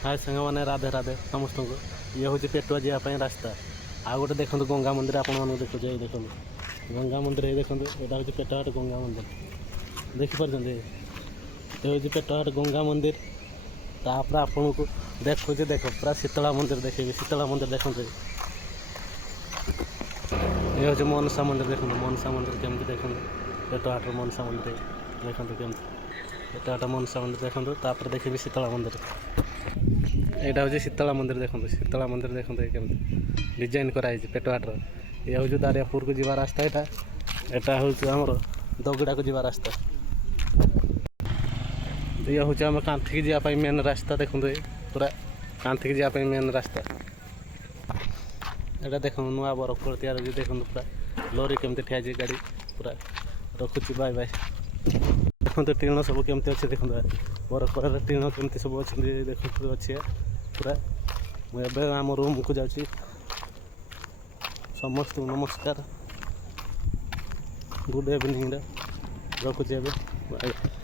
हाय सांग मैंने राधे राधे समस्त को ये हूँ पेटुआ जावाई रास्ता आ गए देखो गंगा मंदिर आपण देखो देखो गंगा मंदिर ये देखो यहाँ हूँ पेटुआट गंगा मंदिर देखिपार ये हूँ पेटुआट गंगा मंदिर तापर आपन को देखो देख पूरा शीतला मंदिर देखे शीतला मंदिर देखो ये हूँ मनसा मंदिर देखो मनसा मंदिर केमती देखो पेटुआट मनसा मंदिर देखो केमती पेटुआट मनसा मंदिर देखो तापर देखिए शीतला मंदिर यहाँ हूँ शीतला मंदिर देखो शीतला मंदिर देखो केमती डिजाइन कराई पेटुआटर ये हूँ दारियापुर को जीवा रास्ता यहाँ हूँ आमर दगड़ा को जीवा रास्ता ये हूँ आम कांथिक जावाई मेन रास्ता देखो पूरा कांथिक जावाई मेन रास्ता यहाँ देख नुआ बरफपुर तैयार हो देखो पूरा लोरी केमती ठिया गाड़ी पूरा रखुची बाय बाय देखो टीण सब केमती अच्छे देखो बरफपुर टीण केमती सब अच्छे देखो अच्छे पूरा मुझे आम रूम को जाऊँगी समस्त नमस्कार गुड इवनिंग रखुची।